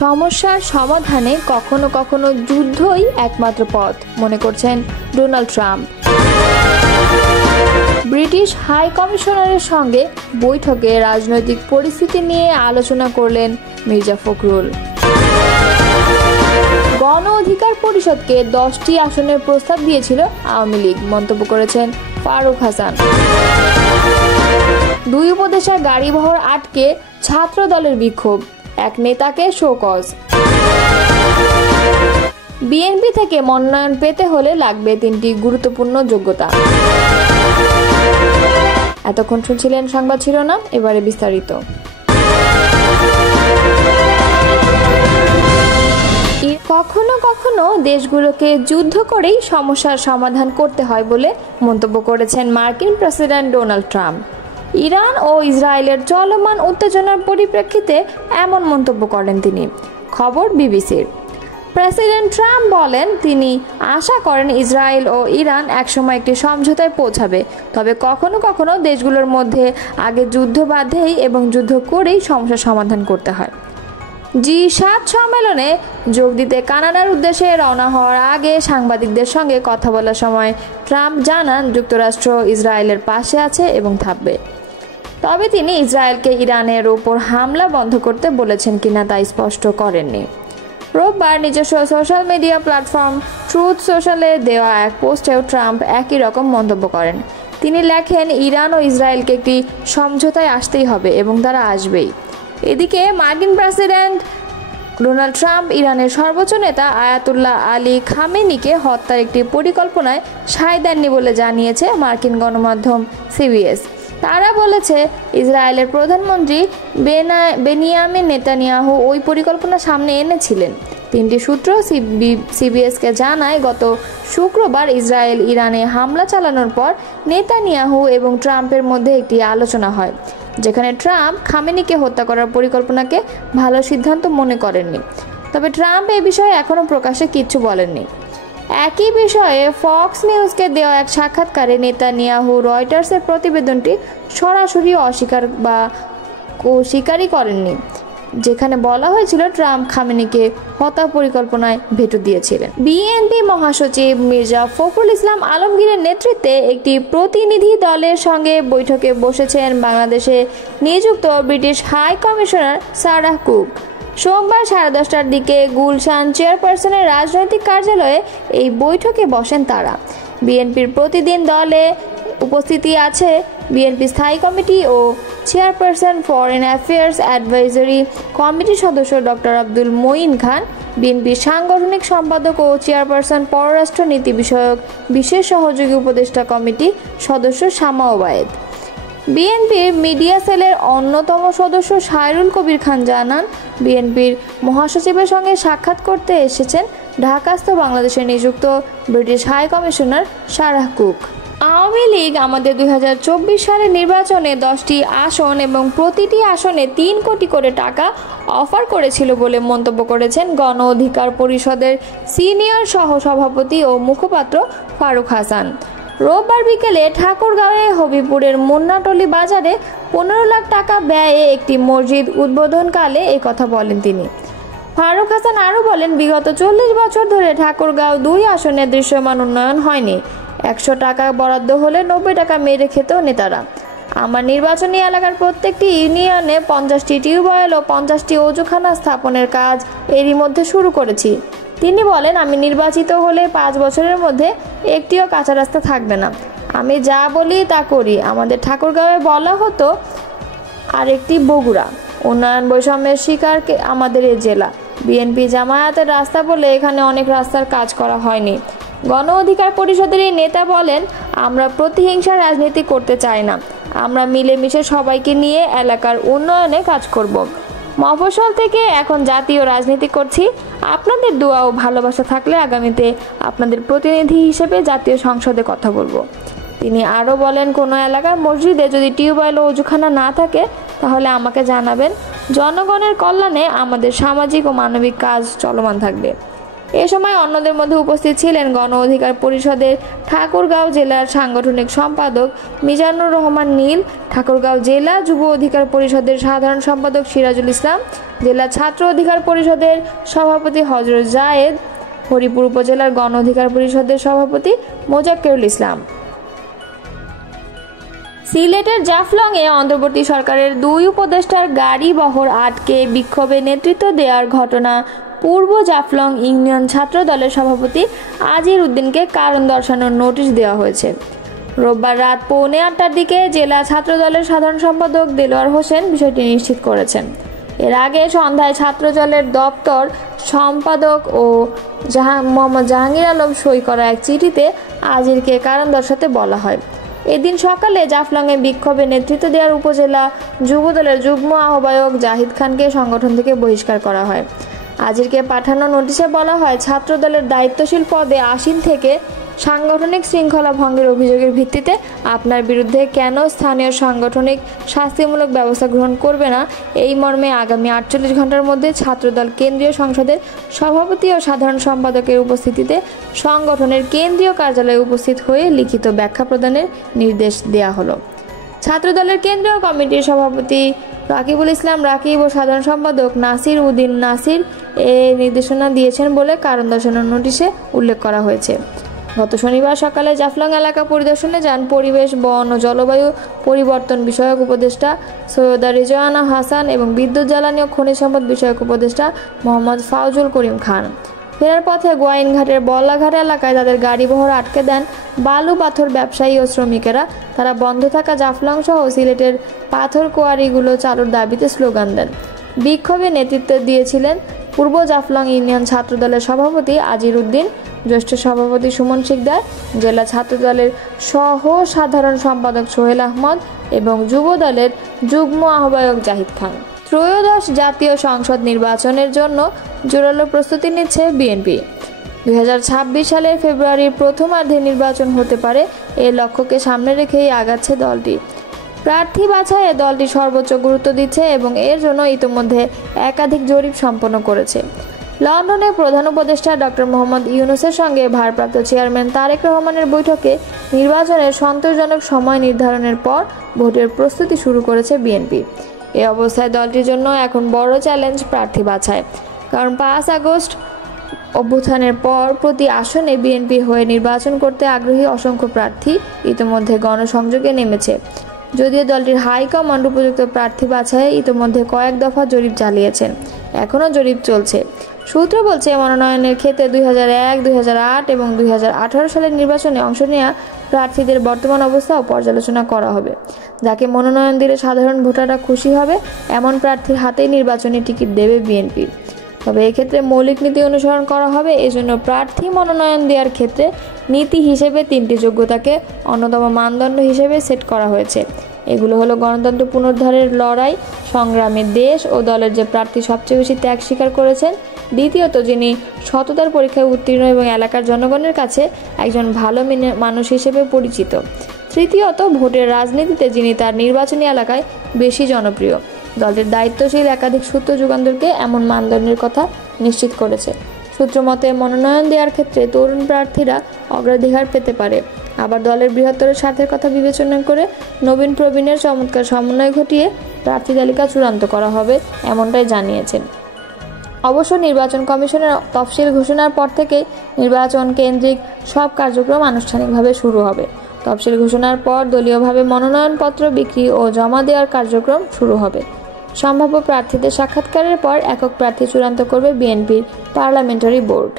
সমস্যার সমাধানে কখনো কখনো যুদ্ধই একমাত্র পথ মনে করছেন ডোনাল্ড ট্রাম্প। ব্রিটিশ হাই কমিশনারের সঙ্গে বৈঠকে রাজনৈতিক পরিস্থিতি নিয়ে আলোচনা করলেন মির্জা ফখরুল। গণ অধিকার পরিষদকে 10টি আসনের প্রস্তাব দিয়েছিল আওয়ামী লীগ, মন্তব্য করেছেন ফারুক হাসান। দুই উপদেষ্টার গাড়িবহর আটকে ছাত্র দলের বিক্ষোভ, এক নেতাকে শোকজ। বিএনপি থেকে মনোনয়ন পেতে হলে লাগবে 3টি গুরুত্বপূর্ণ যোগ্যতা। এতক্ষণ শুনছিলেন সংবাদ শিরোনাম, এবারে বিস্তারিত। কখনো কখনো দেশগুলোকে যুদ্ধ করেই সমস্যার সমাধান করতে হয় বলে মন্তব্য করেছেন মার্কিন প্রেসিডেন্ট ডোনাল্ড ট্রাম্প। ইরান ও ইসরায়েলের চলমান উত্তেজনার পরিপ্রেক্ষিতে এমন মন্তব্য করেন তিনি। খবর বিবিসির। প্রেসিডেন্ট ট্রাম্প বলেন তিনি আশা করেন ইসরায়েল ও ইরান একসময় একটি সমঝোতায় পৌঁছাবে, তবে কখনো কখনো দেশগুলোর মধ্যে আগে যুদ্ধ বাধেই এবং যুদ্ধ করেই সমস্যার সমাধান করতে হয়। G7 সম্মেলনে যোগ দিতে কানাডার উদ্দেশ্যে রওনা হওয়ার আগে সাংবাদিকদের সঙ্গে কথা বলার সময় ট্রাম্প জানান যুক্তরাষ্ট্র ইসরায়েলের পাশে আছে এবং থাকবে, তবে তিনি ইসরায়েলকে ইরানের উপর হামলা বন্ধ করতে বলেছেন কিনা তা স্পষ্ট করেননি। রোববার নিজস্ব সোশ্যাল মিডিয়া প্ল্যাটফর্ম ট্রুথ সোশ্যালে দেওয়া এক পোস্টেও ট্রাম্প একই রকম মন্তব্য করেন। তিনি লেখেন, ইরান ও ইসরায়েলকে একটি সমঝোতায় আসতেই হবে এবং তারা আসবেই। এদিকে মার্কিন প্রেসিডেন্ট ডোনাল্ড ট্রাম্প ইরানের সর্বোচ্চ নেতা আয়াতুল্লাহ আলী খামেনিকে হত্যার একটি পরিকল্পনায় সায় দেননি বলে জানিয়েছে মার্কিন গণমাধ্যম সিবিএস। তারা বলেছে ইসরায়েলের প্রধানমন্ত্রী বেনিয়ামিন নেতানিয়াহু ওই পরিকল্পনা সামনে এনেছিলেন। 3টি সূত্র সিবিএসকে জানায়, গত শুক্রবার ইসরায়েল ইরানে হামলা চালানোর পর নেতানিয়াহু এবং ট্রাম্পের মধ্যে একটি আলোচনা হয়, যেখানে ট্রাম্প খামেনিকে হত্যা করার পরিকল্পনাকে ভালো সিদ্ধান্ত মনে করেননি। তবে ট্রাম্প এ বিষয়ে এখনও প্রকাশ্যে কিচ্ছু বলেননি। একই বিষয়ে ফক্স নিউজকে দেওয়া এক সাক্ষাৎকারে নেতানিয়াহু রয়টার্সের প্রতিবেদনটি সরাসরি স্বীকারই করেননি, যেখানে বলা হয়েছিল ট্রাম্প খামেনিকে হত্যা পরিকল্পনায় ভেটো দিয়েছিলেন। বিএনপি মহাসচিব মির্জা ফখরুল ইসলাম আলমগীরের নেতৃত্বে একটি প্রতিনিধি দলের সঙ্গে বৈঠকে বসেছেন বাংলাদেশে নিযুক্ত British high commissioner Sarah Cook. সোমবার 10:30টার দিকে গুলশান চেয়ারপারসনের রাজনৈতিক কার্যালয়ে এই বৈঠকে বসেন তারা। বিএনপির প্রতিদিন দলে উপস্থিতি আছে বিএনপি স্থায়ী কমিটি ও চেয়ারপারসন ফরেন অ্যাফেয়ার্স অ্যাডভাইজারি কমিটির সদস্য ডক্টর আব্দুল মঈন খান, বিএনপির সাংগঠনিক সম্পাদক ও চেয়ারপারসন পররাষ্ট্র নীতি বিষয়ক বিশেষ সহযোগী উপদেষ্টা কমিটি সদস্য শামা ওবায়েদ। বিএনপির মিডিয়া সেলের অন্যতম সদস্য সাইরুল কবির খান জানান, বিএনপির মহাসচিবের সঙ্গে সাক্ষাৎ করতে এসেছেন ঢাকাস্থ বাংলাদেশে নিযুক্ত British high commissioner Sarah Cook. Awami League আমাদের 2024 সালের নির্বাচনে 10টি আসন এবং প্রতিটি আসনে 3 কোটি করে টাকা অফার করেছিল বলে মন্তব্য করেছেন গণ অধিকার পরিষদের সিনিয়র সহসভাপতি ও মুখপাত্র ফারুক হাসান। রোববার বিকেলে ঠাকুরগাঁওয়ে হবিপুরের মুন্নাটলি বাজারে 15 লাখ টাকা ব্যয়ে একটি মসজিদ উদ্বোধনকালে এই কথা বলেন তিনি। ফারুক হাসান আরও বলেন, বিগত 40 বছর ধরে ঠাকুরগাঁও 2 আসনে দৃশ্যমান উন্নয়ন হয়নি। 100 টাকা বরাদ্দ হলে 90 টাকা মেরে খেত নেতারা। আমার নির্বাচনী এলাকার প্রত্যেকটি ইউনিয়নে 50টি টিউবওয়েল ও 50টি অজুখানা স্থাপনের কাজ এরই মধ্যে শুরু করেছি। তিনি বলেন, আমি নির্বাচিত হলে 5 বছরের মধ্যে একটিও কাঁচা রাস্তা থাকবে না। আমি যা বলি তা করি। আমাদের ঠাকুরগাঁওয়ে বলা হতো আরেকটি বগুড়া। উন্নয়ন বৈষম্যের শিকার আমাদের এই জেলা। বিএনপি জামায়াতের রাস্তা বলে এখানে অনেক রাস্তার কাজ করা হয়নি। গণ অধিকার পরিষদের এই নেতা বলেন, আমরা প্রতিহিংসার রাজনীতি করতে চাই না। আমরা মিলেমিশে সবাইকে নিয়ে এলাকার উন্নয়নে কাজ করব। মফস্বল থেকে এখন জাতীয় রাজনীতি করছি। আপনাদের দোয়া ও ভালোবাসা থাকলে আগামীতে আপনাদের প্রতিনিধি হিসেবে জাতীয় সংসদে কথা বলবো। তিনি আরও বলেন, কোনো এলাকার মসজিদে যদি টিউবওয়েল ও অজুখানা না থাকে তাহলে আমাকে জানাবেন। জনগণের কল্যাণে আমাদের সামাজিক ও মানবিক কাজ চলমান থাকবে। এ সময় অন্যদের মধ্যে উপস্থিত ছিলেন গণ অধিকার পরিষদের ঠাকুরগাঁও জেলার সাংগঠনিক সম্পাদক মিজানুর রহমান নীল, ঠাকুরগাঁও জেলা যুব অধিকার পরিষদের সাধারণ সম্পাদক সিরাজুল ইসলাম, জেলা ছাত্র অধিকার পরিষদের সভাপতি হযরত জায়েদ, হরিপুর উপজেলার গণ অধিকার পরিষদের সভাপতি মোজাক্কেরুল ইসলাম। সিলেটের জাফলংয়ে অন্তর্বর্তী সরকারের 2 উপদেষ্টার গাড়ি বহর আটকে বিক্ষোভে নেতৃত্ব দেওয়ার ঘটনা পূর্ব জাফলং ইউনিয়ন ছাত্র দলের সভাপতি আজির উদ্দিনকে কারণ দর্শানোর নোটিশ দেওয়া হয়েছে। রোববার রাত 7:45টার দিকে জেলা ছাত্র দলের সাধারণ সম্পাদক দেলোয়ার হোসেন বিষয়টি নিশ্চিত করেছেন। এর আগে সন্ধ্যায় ছাত্র দলের দপ্তর সম্পাদক ও মোহাম্মদ জাহাঙ্গীর আলম সই করা এক চিঠিতে আজিরকে কারণ দর্শাতে বলা হয়। এদিন সকালে জাফলংয়ে বিক্ষোভে নেতৃত্ব দেওয়ার উপজেলা যুবদলের যুগ্ম আহ্বায়ক জাহিদ খানকে সংগঠন থেকে বহিষ্কার করা হয়। আজিরকে পাঠানো নোটিশে বলা হয়, ছাত্র দলের দায়িত্বশীল পদে আসীন থেকে সাংগঠনিক শৃঙ্খলা ভঙ্গের অভিযোগের ভিত্তিতে আপনার বিরুদ্ধে কেন স্থানীয় সাংগঠনিক শাস্তিমূলক ব্যবস্থা গ্রহণ করবে না, এই মর্মে আগামী 48 ঘন্টার মধ্যে ছাত্রদল কেন্দ্রীয় সংসদের সভাপতি ও সাধারণ সম্পাদকের উপস্থিতিতে সংগঠনের কেন্দ্রীয় কার্যালয়ে উপস্থিত হয়ে লিখিত ব্যাখ্যা প্রদানের নির্দেশ দেওয়া হলো। ছাত্রদলের কেন্দ্রীয় কমিটির সভাপতি রাকিবুল ইসলাম রাকিব ও সাধারণ সম্পাদক নাসির উদ্দিন নাসির এ নির্দেশনা দিয়েছেন বলে কারণ দর্শানোর নোটিশে উল্লেখ করা হয়েছে। গত শনিবার সকালে জাফলং এলাকা পরিদর্শনে যান পরিবেশ, বন ও জলবায়ু পরিবর্তন বিষয়ক উপদেষ্টা সৈয়দা রিজওয়ানা হাসান এবং বিদ্যুৎ, জ্বালানি ও খনিজ সম্পদ বিষয়ক উপদেষ্টা মোহাম্মদ ফাউজুল করিম খান। ফেরার পথে গোয়াইনঘাটের বল্লাঘাট এলাকায় তাদের গাড়ি বহর আটকে দেন বালু পাথর ব্যবসায়ী ও শ্রমিকেরা। তারা বন্ধ থাকা জাফলং সহ সিলেটের পাথর কোয়ারিগুলো চালুর দাবিতে স্লোগান দেন। বিক্ষোভে নেতৃত্ব দিয়েছিলেন পূর্ব জাফলং ইউনিয়ন ছাত্রদলের সভাপতি আজির উদ্দিন, জ্যেষ্ঠ সভাপতি সুমন শিকদার, জেলা ছাত্রদলের সহ সাধারণ সম্পাদক সোহেল আহমদ এবং যুব দলের যুগ্ম আহ্বায়ক জাহিদ খান। ত্রয়োদশ জাতীয় সংসদ নির্বাচনের জন্য জোরালো প্রস্তুতি নিচ্ছে বিএনপি। 2026 সালের ফেব্রুয়ারির প্রথমার্ধে নির্বাচন হতে পারে, এই লক্ষ্যকে সামনে রেখেই আগাচ্ছে দলটি। প্রার্থী বাছাইয়ে দলটি সর্বোচ্চ গুরুত্ব দিচ্ছে এবং এর জন্য ইতিমধ্যে একাধিক জরিপ সম্পন্ন করেছে। লন্ডনে প্রধান উপদেষ্টা ডক্টর মোহাম্মদ ইউনূসের সঙ্গে ভারপ্রাপ্ত চেয়ারম্যান তারেক রহমানের বৈঠকে নির্বাচনের সন্তোষজনক সময় নির্ধারণের পর ভোটের প্রস্তুতি শুরু করেছে বিএনপি। এ অবস্থায় দলটির জন্য এখন বড় চ্যালেঞ্জ প্রার্থী বাছাই, কারণ 5 আগস্ট অভ্যুত্থানের পর প্রতি আসনে বিএনপি হয়ে নির্বাচন করতে আগ্রহী অসংখ্য প্রার্থী ইতিমধ্যে গণসংযোগে নেমেছে। যদিও দলটির হাইকমান্ড উপযুক্ত প্রার্থী বাছাইয়ে ইতিমধ্যে কয়েক দফা জরিপ চালিয়েছেন, এখনও জরিপ চলছে। সূত্র বলছে, মনোনয়নের ক্ষেত্রে 2001, 2008 এবং 2018 সালের নির্বাচনে অংশ নেওয়া প্রার্থীদের বর্তমান অবস্থাও পর্যালোচনা করা হবে। যাকে মনোনয়ন দিলে সাধারণ ভোটাররা খুশি হবে এমন প্রার্থীর হাতেই নির্বাচনী টিকিট দেবে বিএনপি। তবে এক্ষেত্রে মৌলিক নীতি অনুসরণ করা হবে। এজন্য প্রার্থী মনোনয়ন দেওয়ার ক্ষেত্রে নীতি হিসেবে 3টি যোগ্যতাকে অন্যতম মানদণ্ড হিসেবে সেট করা হয়েছে। এগুলো হলো গণতন্ত্র পুনরুদ্ধারের লড়াই সংগ্রামে দেশ ও দলের যে প্রার্থী সবচেয়ে বেশি ত্যাগ স্বীকার করেছেন, দ্বিতীয়ত যিনি সততার পরীক্ষায় উত্তীর্ণ এবং এলাকার জনগণের কাছে একজন ভালো মানুষ হিসেবে পরিচিত, তৃতীয়ত ভোটের রাজনীতিতে যিনি তার নির্বাচনী এলাকায় বেশি জনপ্রিয়। দলটির দায়িত্বশীল একাধিক সূত্র যুগান্তরকে এমন মানদণ্ডের কথা নিশ্চিত করেছে। সূত্র মতে মনোনয়ন দেওয়ার ক্ষেত্রে তরুণ প্রার্থীরা অগ্রাধিকার পেতে পারে। আবার দলের বৃহত্তর স্বার্থের কথা বিবেচনা করে নবীন প্রবীণের চমৎকার সমন্বয় ঘটিয়ে প্রার্থী তালিকা চূড়ান্ত করা হবে, এমনটাই জানিয়েছেন। অবশ্য নির্বাচন কমিশনের তফসিল ঘোষণার পর থেকেই নির্বাচন কেন্দ্রিক সব কার্যক্রম আনুষ্ঠানিকভাবে শুরু হবে। তফসিল ঘোষণার পর দলীয়ভাবে মনোনয়নপত্র বিক্রি ও জমা দেওয়ার কার্যক্রম শুরু হবে। সম্ভাব্য প্রার্থীদের সাক্ষাৎকারের পর একক প্রার্থী চূড়ান্ত করবে বিএনপির পার্লামেন্টারি বোর্ড।